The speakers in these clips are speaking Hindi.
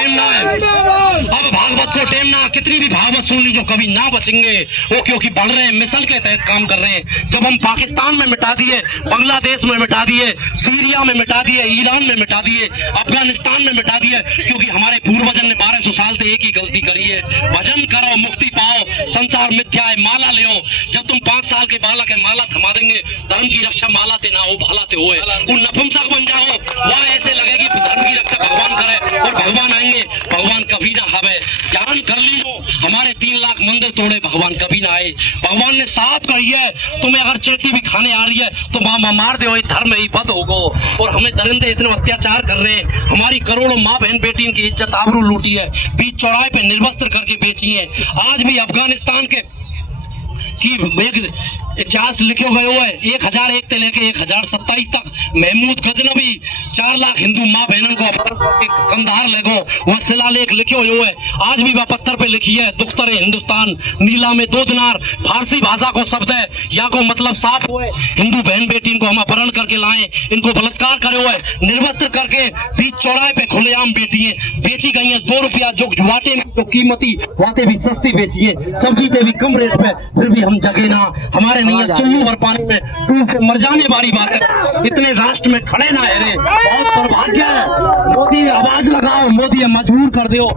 टेम ना है, अब भागवत को टेम ना, कितनी भी भागवत सुन ली जो कभी ना बचेंगे वो, क्योंकि बढ़ रहे हैं, मिसल के तहत काम कर रहे हैं। जब हम पाकिस्तान में मिटा दिए, बांग्लादेश में मिटा दिए, सीरिया में मिटा दिए, ईरान में मिटा दिए, अफगानिस्तान में मिटा दिए, क्योंकि हमारे पूर्वजन ने 1200 साल से एक ही गलती करी है, भजन करो मुक्ति पाओ, संसार मिथ्या है, माला ले। जब तुम 5 साल के बालक है माला थमा देंगे, धर्म की रक्षा माला ते ना हो भाला ते होए, वो नपुंसक बन जाओ, वहाँ ऐसे लगेगी धर्म की रक्षा भगवान करे, और भगवान आएंगे, भगवान कभी ना आवे। ध्यान कर लीजिए, हमारे 3 लाख मंदिर तोड़े, भगवान कभी ना आए। भगवान ने साथ कही है, तुम्हें अगर चेटी भी खाने आ रही है तो मामा मार दो, धर्म ही बद होगो। और हमें दरिंदे इतने अत्याचार कर रहे हैं, हमारी करोड़ों माँ बहन बेटी इनकी इज्जत आबरू लूटी है, बीच चौराहे पे निर्वस्त्र करके बेची है। आज भी अफगानिस्तान के की इतिहास लिखे गए हुए है, 1001 से लेके 1027 तक महमूद गजनबी 4 लाख हिंदू माँ बहनों को कंधार लगो, वहाँ शिलालेख लिखे हुए है। आज भी वह पत्थर पे लिखी है, दुख्तर हिंदुस्तान नीला में 2 दिनार, फारसी भाषा को शब्द है, या को मतलब साफ हुए, हिंदू बहन बेटी इनको हम अपहरण करके लाए, इनको बलात्कार करे हुए, निर्वस्त्र करके बीच चौराहे पे खुलेआम बेटी है बेची गई है। 2 रुपया जो जुआटे में जो कीमती वाते भी सस्ती बेची है, सब्जी ते भी कम रेट पे, फिर भी हम जगे ना, हमारे नहीं है, चुल्लू भर पानी में डूब के मर जाने वाली बात है। इतने राष्ट्र में खड़े ना है, बहुत दुर्भाग्य है। मोदी आवाज लगाओ, मोदी मजबूर कर दो,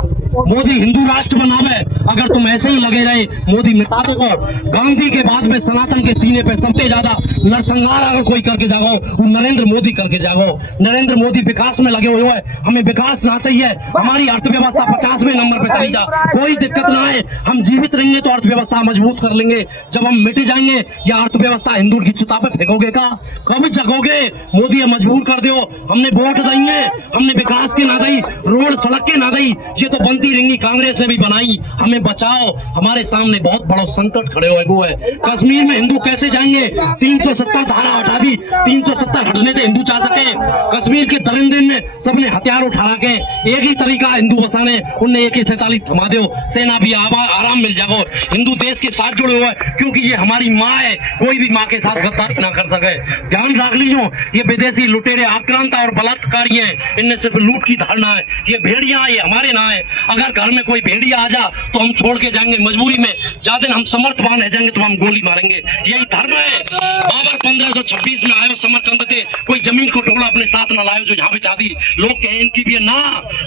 मोदी हिंदू राष्ट्र बनावे। अगर तुम ऐसे ही लगे रहे, मोदी मिटा देगो। गांधी के बाद में सनातन के सीने पे सबसे ज्यादा नरसंहार अगर कोई करके जागो, वो नरेंद्र मोदी करके जागो। नरेंद्र मोदी विकास में लगे हुए हैं, हमें विकास ना चाहिए, हमारी अर्थव्यवस्था 50वें नंबर पे चली जा, कोई दिक्कत ना है, हम जीवित रहेंगे तो अर्थव्यवस्था मजबूत कर लेंगे। जब हम मिट जाएंगे या अर्थव्यवस्था हिंदू की चिता पे फेंकोगे का, कब जगोगे? मोदी मजबूर कर दो, हमने वोट देंगे, हमने विकास के ना दी, रोड सड़क के ना दी, ये तो बनती रहेंगी, कांग्रेस ने भी बनाई, हमें बचाओ। हमारे सामने बहुत बड़ा संकट खड़े हुए वो है, कश्मीर में हिंदू कैसे जाएंगे? 370 धारा हटा दी, 370 हटने से हिंदू जा सके। कश्मीर के दरिंदे में सबने हथियार उठा के एक ही तरीका हिंदू बसाने, उनने AK-47 थमा दो, सेना भी आराम मिल जाओ। हिंदू देश के साथ जुड़े हुए, क्योंकि ये हमारी माँ है, कोई भी माँ के साथ गद्दारी ना कर सके। ध्यान रख लीजिए, ये विदेशी लुटेरे आक्रांता और बलात्कारी हैं, इनमें सिर्फ लूट की धारणा है। ये भेड़िया ये हमारे ना है, अगर घर में कोई भेड़िया आ जा तो हम छोड़ के जाएंगे मजबूरी में, ज्यादा दिन हम समर्थवान रह जाएंगे तो हम गोली मारेंगे, यही धर्म है। बाबर 1526 में आयो समरकंद थे, कोई जमीन को टुकड़ा अपने साथ न लायो जो यहाँ पे चाहती, लोग कहे इनकी भी है ना।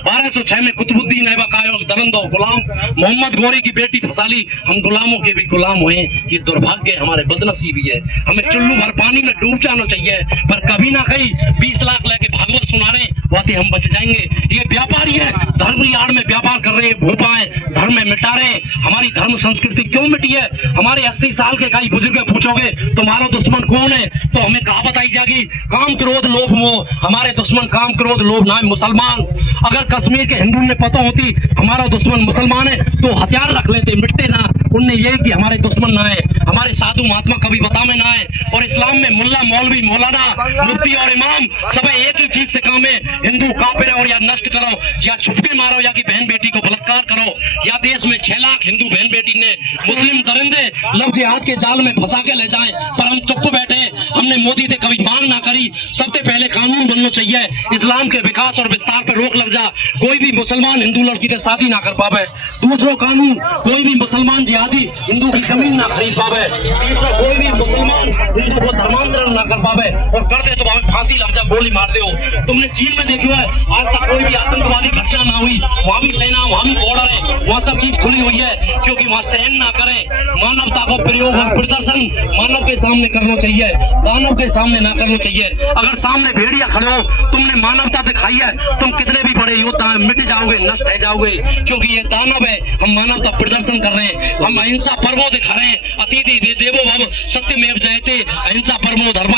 1206 में कुतुबुद्दीन ऐबक आयो दरंदो गुलाम, मोहम्मद गोरी की बेटी फसाली, हम गुलामों के भी गुलाम हुए। ये दुर्भाग्य हमारे बदनसीबी है, हमें चुल्लू भर पानी में डूब जाना चाहिए, पर कभी ना कहीं 20 लाख लेके भागवत सुना रहे वाते हम बच जाएंगे। ये व्यापारी है, धर्म की आड़ में व्यापार कर रहे हैं, भोपाएं धर्म में मिटा रहे हैं। हमारी धर्म संस्कृति क्यों मिटी है? हमारे 80 साल के कई बुजुर्ग पूछोगे तुम्हारा दुश्मन कौन है, तो हमें कहा बताई जाएगी काम क्रोध लोभ मोह। हमारे दुश्मन काम क्रोध लोभ ना है, मुसलमान। अगर कश्मीर के हिंदू ने पता होती हमारा दुश्मन मुसलमान है तो हथियार रख लेते, मिटते ना। उनने ये कि हमारे दुश्मन ना है, हमारे साधु महात्मा कभी बतावे ना है। और इस्लाम में मुल्ला मौलवी मौलाना मुफ्ती और इमाम सब एक ही चीज से काम है, हिंदू काफिर और या नष्ट करो या छुपके मारो या कि बहन बेटी को बलात्कार करो। या देश में 6 लाख हिंदू बहन बेटी ने मुस्लिम दरिंदे लव जिहाद के जाल में फंसा के ले जाए, पर हम चुप बैठे। हमने मोदी से कभी मांग ना करी। सबसे पहले कानून बनना चाहिए, इस्लाम के विकास और विस्तार पर रोक लग जा, कोई भी मुसलमान हिंदू लड़की से शादी ना कर पावे। दूसरा कानून, कोई भी मुसलमान जिहादी हिंदू की जमीन ना खरीद पावे। तीसरा, कोई भी मुसलमान हिंदू को धर्मांतरण ना कर पावे, और कर दे तो हमें फांसी लग जा, गोली मार दे। तुमने चीन में देखी है, आज तक कोई भी आतंकवादी घटना ना हुई, वहाँ भी सेना, वहाँ भी बॉर्डर है, वहाँ सब चीज खुली हुई है, क्योंकि वहाँ सहन ना करें। मानवता को प्रयोग और प्रदर्शन मानव के सामने करना चाहिए, दानव के सामने ना करना चाहिए। अगर सामने भेड़िया खड़े हो, तुमने मानवता दिखाई है, तुम कितने भी बड़े योद्धा मिट जाओगे, नष्ट है जाओगे, क्योंकि ये दानव है। हम मानवता प्रदर्शन कर रहे हैं, हम अहिंसा पर्वो दिखा रहे हैं। अतिथि देवो भव सत्यमेव जयते, अहिंसा परमो धर्म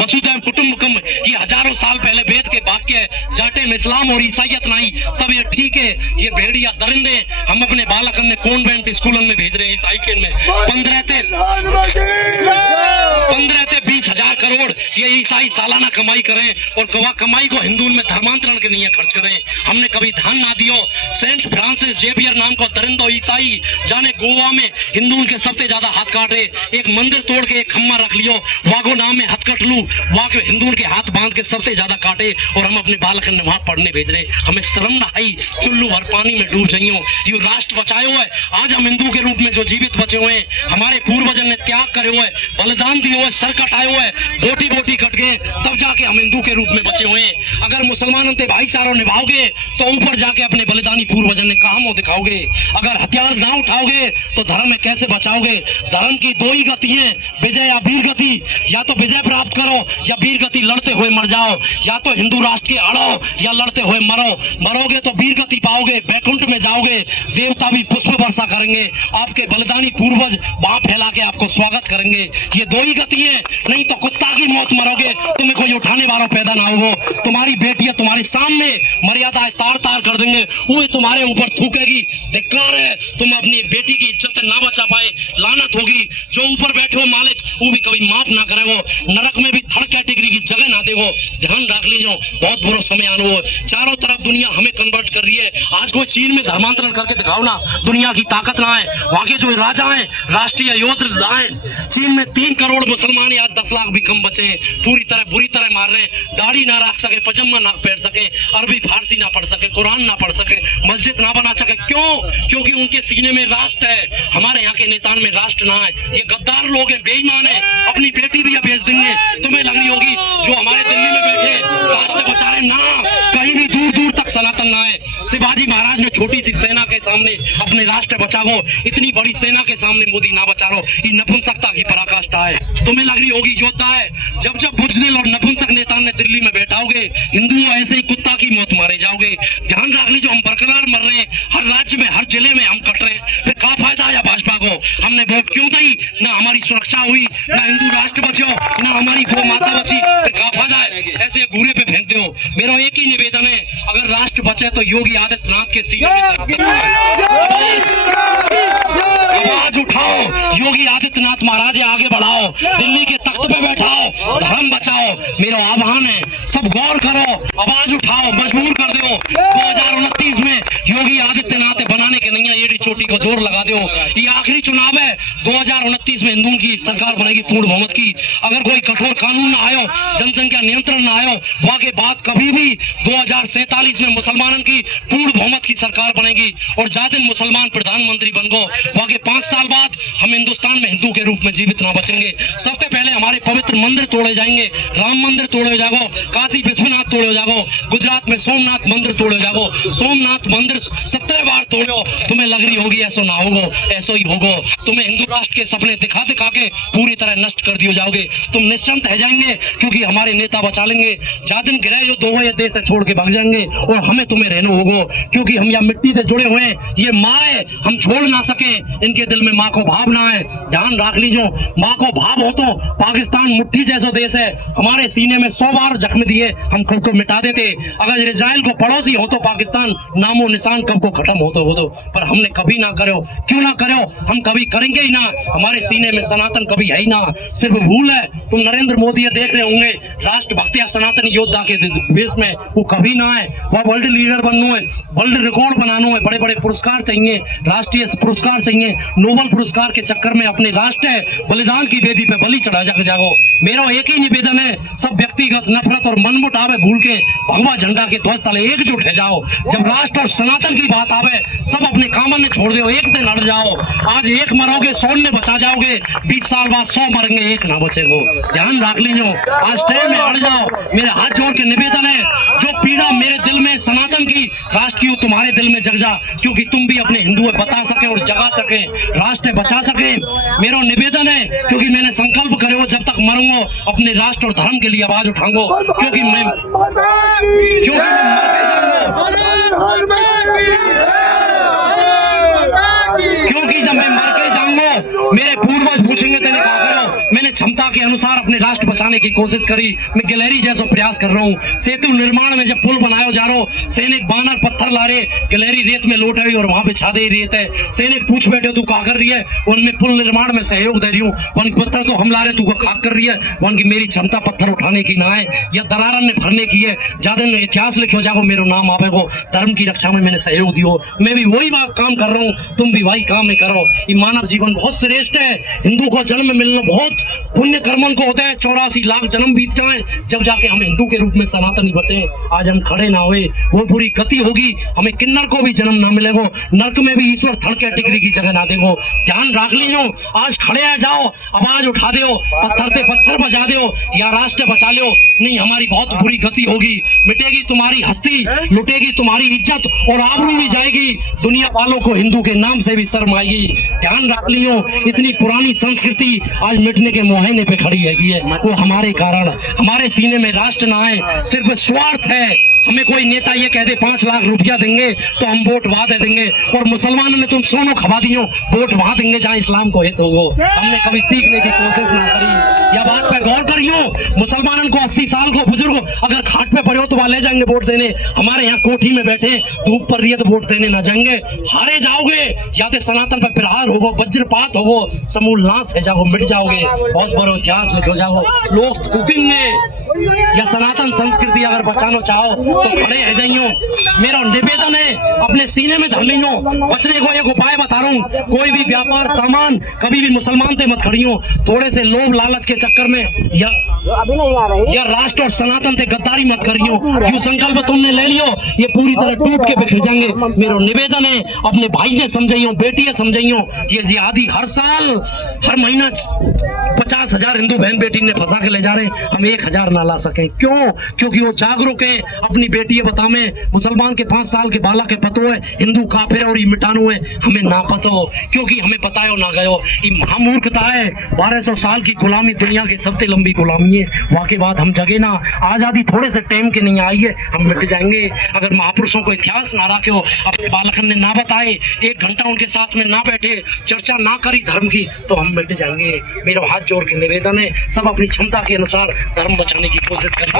वसुधैव कुटुंबकम, ये हजारों साल पहले वेद के वाक्य है। जाटे में इस्लाम और ईसाइयत नहीं, तब ये ठीक है। ये भेड़िया दरिंदे हम अपने बालकन में कॉन्वेंट स्कूलों में भेज रहे हैं, ईसाई के में 15 से 20 20,000 करोड़ ये ईसाई सालाना कमाई करें और कमाई को हिंदू में धर्मांतरण के लिए खर्च करें। हमने कभी ध्यान ना दियो। सेंट फ्रांसिस जेवियर नाम का दरिंदो ईसाई जाने गोवा में हिंदू के सबसे ज्यादा हाथ काटे, एक मंदिर तोड़ के एक खम्मा रख लियो, वागो नाम में हाथ कट लू, वहां के हिंदू के हाथ बांध के सबसे ज्यादा काटे और हम अपने बालक ने वहां पढ़ने भेज रहे। हमें शर्म ना आई, चुल्लू भर पानी में डूब जाइयो। ये राष्ट्र बचायो है। आज हम हिंदू के रूप में जो जीवित बचे हुए हैं, हमारे पूर्वजन ने त्याग करे हुए, बलिदान दिए हुए, सर कटाए हुए, बोटी बोटी कट गए, तब जाके हम हिंदू के रूप में बचे हुए हैं। अगर मुसलमानों से भाईचारा निभाओगे तो ऊपर जाके अपने बलिदानी पूर्वजन ने कहां मुंह दिखाओगे। अगर हथियार ना उठाओगे तो धर्म में कैसे बचाओगे। धर्म की दो ही गति है, विजय या वीर गति। या तो विजय प्राप्त करो या वीर गति लड़ते हुए मर जाओ। या तो हिंदू राष्ट्र के अड़ो या लड़ते हुए मरो। मरोगे तो वीर गति पाओगे, बैकुंठ में जाओगे, देवता भी पुष्प वर्षा करेंगे, आपके बलिदानी पूर्वज बाह फैला के आपको स्वागत करेंगे। ये दो ही गति है, नहीं तो कुत्ता की मौत मरोगे, तुम्हें कोई उठाने वाला पैदा ना हो। तुम्हारी बेटियां तुम्हारे सामने मर्यादाएं तार तार कर देंगे, वो तुम्हारे ऊपर थूकेगी। धिक्कार है, तुम अपनी बेटी की इज्जत ना बचा पाए, लानत होगी। जो ऊपर बैठो मालिक, वो भी कभी माफ ना करेगो, नरक में भी थर्ड कैटेगरी की जगह ना देगो। ध्यान रख लीजिए, बहुत बुरा समय आना हो। चारों तरफ दुनिया हमें कन्वर्ट कर रही है। आज कोई चीन में धर्मांतरण करके दिखाओ ना, दुनिया की ताकत ना है। वहां के जो राजा हैं, राष्ट्रीय योद्धा हैं, चीन में 3 करोड़ मुसलमान, आज 10 लाख भी कम बचे हैं, पूरी तरह बुरी तरह मार रहे हैं। दाढ़ी ना रख सके, पजामा ना पहन सके, अरबी फारसी ना पढ़ सके, कुरान ना पढ़ सके, मस्जिद ना बना सके। क्यों? क्योंकि उनके सीने में राष्ट्र है। हमारे यहाँ के नेता में राष्ट्र ना है। ये गद्दार लोग हैं, बेईमान है, अपनी बेटी भी भेज देंगे। तुम्हें लग रही होगी जो हमारे दिल्ली में बैठे राष्ट्र बचा रहे, ना, कहीं भी दूर दूर तक सनातन ना है। शिवाजी महाराज ने छोटी सी सेना के सामने अपने राष्ट्र बचाओ, इतनी बड़ी सेना के सामने मोदी ना बचा लो। ये नपुंसकता की पराकाष्ठा है। तुम्हें लग रही होगी योद्धा है। जब जब बुजदिल और नपुंसक नेता ने दिल्ली में बैठाओगे, हिंदू ऐसे ही कुत्ता की मौत मारे जाओगे। ध्यान रख लीजिए, हम बरकरार मर रहे हैं, हर राज्य में हर जिले में हम कट रहे हैं। फिर क्या फायदा या भाजपा को हमने वोट क्यों दी? ना हमारी सुरक्षा हुई, ना हिंदू राष्ट्र बचो, ना हमारी गौ माता बची, फिर क्या फायदा है? ऐसे घूरे पे फेंक दो। मेरा एक ही निवेदन है, अगर राष्ट्र बचे तो योगी आदित्यनाथ के सीने में आवाज उठाओ, योगी आदित्यनाथ महाराज आगे बढ़ाओ, दिल्ली के तख्त पे बैठाओ, धर्म बचाओ। मेरा आह्वान है, सब गौर करो, आवाज उठाओ, मजबूर कर दो। 2029 में योगी आदित्यनाथ बनाने के नहीं है, एड़ी चोटी को जोर लगा दो। ये आखिरी चुनाव है, 2029 में हिंदुओं की सरकार बनेगी, पूर्ण बहुमत की। अगर कोई कठोर कानून ना आयो, जनसंख्या नियंत्रण ना आयो, वहां के बाद कभी भी 2047 में मुसलमानों की पूर्ण बहुमत की सरकार बनेगी और जातिन मुसलमान प्रधानमंत्री बन गो। वहां के 5 साल बाद हम हिंदुस्तान में हिंदू के रूप में जीवित ना बचेंगे। सबसे पहले हमारे पवित्र मंदिर तोड़े जाएंगे, राम मंदिर तोड़े जागो, काशी विश्वनाथ तोड़े जागो, गुजरात में सोमनाथ मंदिर तोड़े जागो। सोमनाथ मंदिर 17 बार तोड़ो। तुम्हें लग रही होगी ऐसा ना होगो, ऐसा ही होगो। तुम्हें हिंदू राष्ट्र के सपने दिखा दिखा के पूरी तरह नष्ट कर दिए जाओगे। तुम निश्चिंत रह जाएंगे क्योंकि हमारे नेता बचा लेंगे। जातिन गृह युद्ध होगा, ये देश से छोड़ के भाग जाएंगे और हमें तुम्हें रहना होगा क्योंकि हम यहाँ मिट्टी से जुड़े हुए हैं। ये माँ है, हम छोड़ ना सके, इनके दिल में माँ को भाव ना है। ध्यान रख लीजिए, माँ को भाव हो तो पाकिस्तान मुट्ठी जैसा देश है, हमारे सीने में 100 बार जख्म दिए, हम खुद को मिटा देते। अगर इजराइल को पड़ोसी हो तो पाकिस्तान नामो निशान कब को खत्म हो तो पर हमने कभी ना करो। क्यों ना करो? हम कभी करेंगे ही ना। हमारे सीने में सनातन कभी है ही ना, सिर्फ भूल है। तुम नरेंद्र मोदी देख रहे होंगे, राष्ट्र भक्तिया सनातन योद्धा के बेस में वो कभी ना है। वह वर्ल्ड लीडर बनना है, वर्ल्ड रिकॉर्ड बनाना है, बड़े बड़े पुरस्कार चाहिए, राष्ट्रीय पुरस्कार चाहिए, नोबल पुरस्कार के चक्कर में अपने राष्ट्र बलिदान की वेदी पे बलि चढ़ा जागो। मेरा एक ही निवेदन है, सब व्यक्तिगत नफरत और मनमुटाव भूल के भगवा झंडा के ध्वज तले एकजुट है जाओ। जब राष्ट्र और सनातन की बात आवे, सब अपने कामन ने छोड़ दो, एक दिन अड़ जाओ। आज एक मरोगे 100 ने बचा जाओगे, 20 साल बाद 100 मरेंगे, एक ना बचेगो। ध्यान रख लीजिए, आज टाइम में अड़ जाओ। मेरे हाथ जोड़ के निवेदन है, जो पीड़ा मेरे दिल में सनातन की राष्ट्र की तुम्हारे दिल में जग जा, क्योंकि तुम भी अपने हिंदुओं बता सके और जगा सके, राष्ट्र बचा सके। मेरा निवेदन है, क्योंकि मैंने संकल्प करे हो जब तक मरूंगा अपने राष्ट्र और धर्म के लिए आवाज उठाऊंगा, क्योंकि मैं मर के जाऊंगा। क्योंकि जब मैं मर के जाऊंगा, मेरे पूर्वज पूछेंगे तेने कहा करो। मैंने क्षमता के अनुसार अपने राष्ट्र बचाने की कोशिश करी। मैं गैलरी जैसा प्रयास कर रहा हूँ। सेतु निर्माण में जब पुल बनाया जा रहा, सैनिक बानर पत्थर ला रहे, गैलरी रेत में लोट रही और वहां पे छादे ही रेत है। सैनिक पूछ बैठे तू का कर रही है, उनमें पुल निर्माण में सहयोग दे रही हूँ। वन पत्थर तो हम ला रहे, तू का खाक कर रही है। वन की मेरी क्षमता पत्थर उठाने की ना है या दरारन ने भरने की है। ज्यादा इतिहास लिखो जाओ, मेरा नाम आवेगो, धर्म की रक्षा में मैंने सहयोग दियो। मैं भी वही काम कर रहा हूँ, तुम भी वही काम नहीं करो। ये मानव जीवन बहुत श्रेष्ठ है। हिंदू को जन्म मिलना बहुत पुण्य कर्मन को होता है। 84 लाख जन्म बीत जाए जब जाके हम हिंदू के रूप में सनातनी बचे। आज हम खड़े ना हुए, वो बुरी गति होगी। हमें किन्नर को भी जन्म ना मिलेगो, नरक में भी ईश्वर थड़के टिकरी की जगह ना देगो। ध्यान रख लीजिए, आज खड़े आ जाओ, आवाज उठा दो, पत्थर बजा दो या राष्ट्र बचा लो। नहीं, हमारी बहुत बुरी गति होगी। मिटेगी तुम्हारी हस्ती, लुटेगी तुम्हारी इज्जत और आबरू भी जाएगी। दुनिया वालों को हिंदू के नाम से भी शर्म आएगी। ध्यान रख लियो, इतनी पुरानी संस्कृति आज मिटने के मुहाने पे खड़ी है। वो हमारे कारण, हमारे सीने में राष्ट्र ना है, सिर्फ स्वार्थ है। हमें कोई नेता ये कह दे 5 लाख रुपया देंगे तो हम वोट वहां दे देंगे, और मुसलमानों ने तुम सोनो खबा दियो, वोट वहां देंगे जहां इस्लाम को हित होगो। हमने कभी सीखने की कोशिश ना करी। यह बात पे गौर करियो, मुसलमानों को 80 साल को बुजुर्ग अगर खाट पे पड़े हो तो वहां ले जाएंगे वोट देने। हमारे यहाँ कोठी में बैठे धूप पड़ रही है तो वोट देने ना जाएंगे। हारे जाओगे, या तो सनातन पर प्रहार होगो, वज्रपात होगो, समूल नाश है जाओ, मिट जाओगे, बहुत बड़ा इतिहास लिखो जाओ। लोग थूकेंगे। या सनातन संस्कृति अगर बचाना चाहो तो खड़े है जाइयो। मेरा निवेदन है, अपने सीने में धर लियो। बचने को एक उपाय बता रहा हूँ, कोई भी व्यापार सामान कभी भी मुसलमान से मत खड़ियो। थोड़े से लोभ लालच के चक्कर में या राष्ट्र और सनातन से गद्दारी मत करियो। जो संकल्प तुमने ले लियो ये पूरी तरह टूट के बिखर जाएंगे। मेरा निवेदन है, अपने भाई ने समझाइयो, बेटी ने समझाइयो। ये जिहादी हर साल हर महीना 50,000 हिंदू बहन बेटी ने फंसा के ले जा रहे हैं, हम 1,000 ना ला सके। क्यों? क्योंकि वो जागरूक है। अपनी बेटी बतावे मुसलमान के 5 साल के बालक के पतो है हिंदू काफिर और ये मिटानो है, हमें ना पता हो, क्योंकि हमें पता है ना गयो। ये महामूर्खता है। 1200 साल की गुलामी, दुनिया की सबसे लंबी गुलामी है। वहां के बाद हम जगे ना, आजादी थोड़े से टाइम के नहीं आई है, हम मिट जाएंगे। अगर महापुरुषों को इतिहास ना रखे हो, अपने बालकन ने ना बताए, 1 घंटा उनके साथ में ना बैठे, चर्चा ना करी धर्म की, तो हम मिट जाएंगे। मेरा हाथ जोड़ के निवेदन है, सब अपनी क्षमता के अनुसार धर्म बचाने की कोशिश करें।